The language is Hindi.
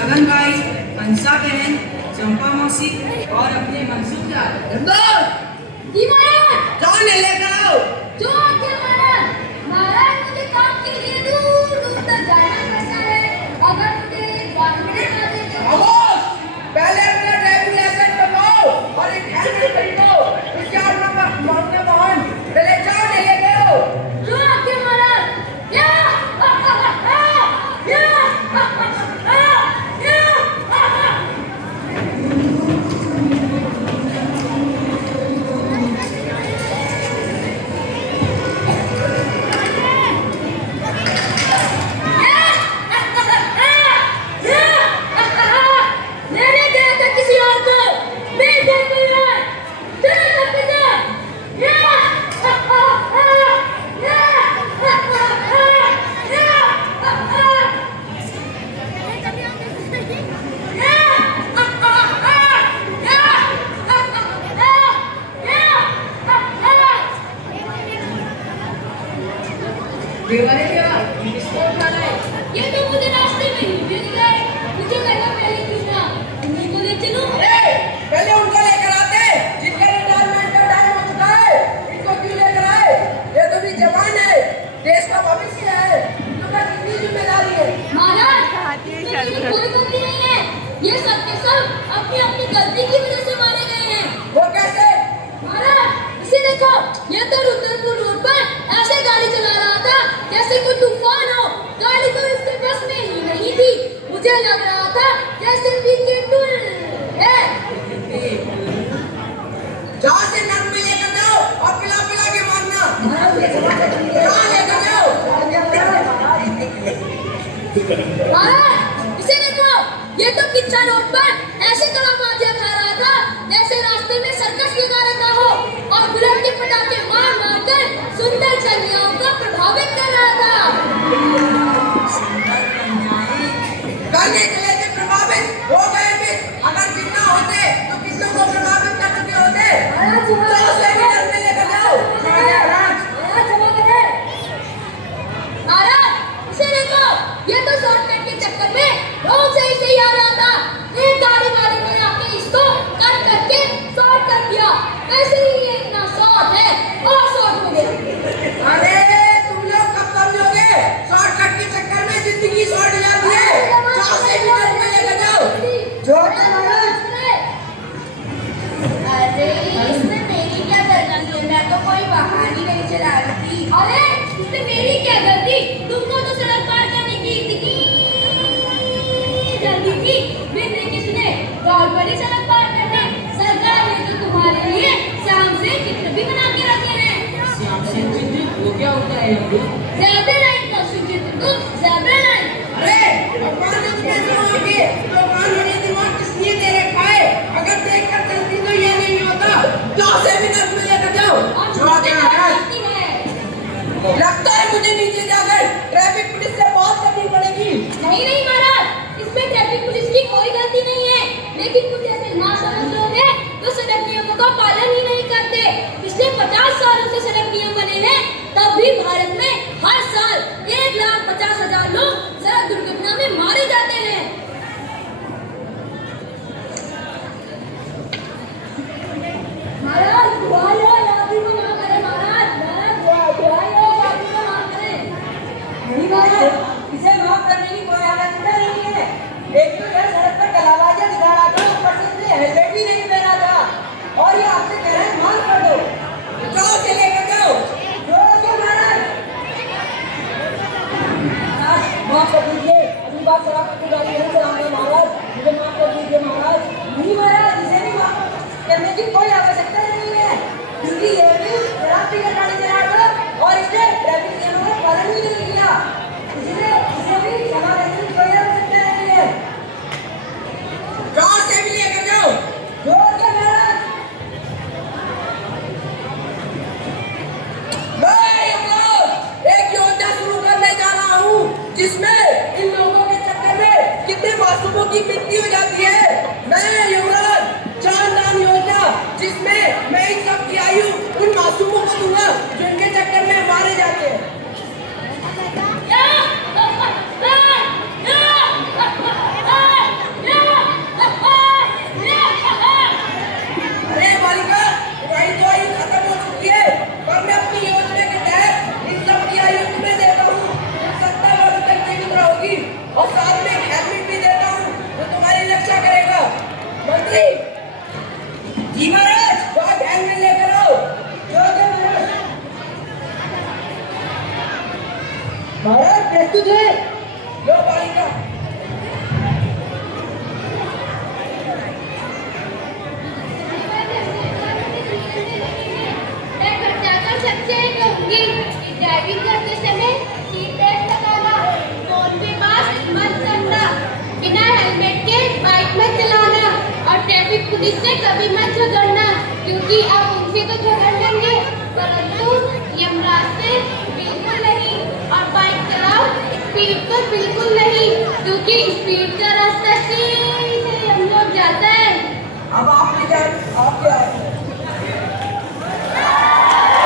छगन भाई, हंसा बहन, चंपा मौसी और अपने मनसूख जी महाराज। कौन है लेकर आओ? जो आज्ञा महाराज। महाराज मुझे काम के लिए दूर दूर तक जाना पड़ता है। अगर मुझे 5 मिनट ना दे तो खामोश! पहले अपना ड्राइविंग लाइसेंस बनाओ और एक हेलमेट खरीदो। फिर क्या नंबर मांगने वाहन पहले जाओ नहीं लेके आओ। जो आज्ञा महाराज। या देवारे देवा, इसको उठाना है। ये तो मुझे रास्ते में ही मिल गए। मुझे लगा पहले पूछना उन्हीं को ले चलूं। पहले उनको लेकर आते जिनका रिटायरमेंट का टाइम हो चुका है। इनको क्यों लेकर आए? ये तो भी जवान है, देश का भविष्य है, इनका कितनी जिम्मेदारी है। महाराज कोई गलती नहीं है। ये सब के सब अपनी अपनी गलती की वजह से मारे गए हैं। वो कैसे? महाराज इसे देखो, ये तो रुद्रपुर रोड पर ऐसे गाड़ी चला रहा था जैसे कोई तूफान हो। गाड़ी तो इसके बस में ही नहीं थी। मुझे लग रहा था जैसे पीछे टूल है। जहाँ से नर्म में लेकर जाओ और पिला पिला के मारना। जहाँ लेकर जाओ। महाराज इसे देखो, ये तो किच्चा रोड पर ऐसे कलाबाजियां खा रहा था जैसे रास्ते में सर्कस लगा रखा हो और बुलेट के पटाखे मार मार कर सुंदर कन्याओं को प्रभावित कर रहा था। करने के लिए प्रभावित हो गए थे। अगर जितना होते तो कितनों को प्रभावित कर चुके होते। चलो से भी डर में लेकर जाओ। महाराज इसे देखो, ये तो शॉर्टकट के चक्कर में रोड से ही आ रहा था। एक गाड़ी ने आके इसको कट करके शॉर्ट कर दिया। वैसे ही ये इतना शॉर्ट है और शॉर्ट हो गया। अरे तुम लोग कब समझोगे? शॉर्टकट के चक्कर में बात पर आपको गाड़ी नहीं चलाऊंगा महाराज, मुझे माफ कर दीजिए महाराज। नहीं महाराज, इसे भी माफ करने की कोई आवश्यकता नहीं है, क्योंकि ये भी शराब पीकर गाड़ी चला रहा था और इसने ट्रैफिक नियमों का पालन भी नहीं किया, इसलिए इसे भी क्षमा करने की कोई आवश्यकता नहीं है। जोर से भी लेकर जाओ, जोर से महाराज। एक योजना शुरू करने जा रहा हूँ जिसमें इन लोगों के चक्कर में कितने मासूमों की मृत्यु हो जाती है। मैं युवराज चांद नाम योजना, जिसमें मैं इन सब की आयु उन मासूमों को दूंगा जो इनके चक्कर में मारे जाते हैं। अरे बालिका, तुम्हारी तो आयु खत्म हो चुकी है, पर मैं अपनी योजना के तहत इन सब की आयु तुम्हें देता हूँ। 70 वर्ष तक जीवित रहोगी और साथ में हेलमेट भी देता हूँ जो तुम्हारी रक्षा करेगा। मंत्री जी महाराज, बहुत ध्यान में लेकर आओ। महाराज प्रस्तुत है। लो बालिका। ड्राइविंग करते समय सीट बेल्ट लगाना, फोन पे बात मत करना, बिना हेलमेट के बाइक मत चलाना और ट्रैफिक पुलिस से कभी मत झगड़ना, क्योंकि आप उनसे तो झगड़ लेंगे परंतु यमराज से बिल्कुल नहीं। और बाइक चलाओ स्पीड पर बिल्कुल नहीं, क्योंकि स्पीड का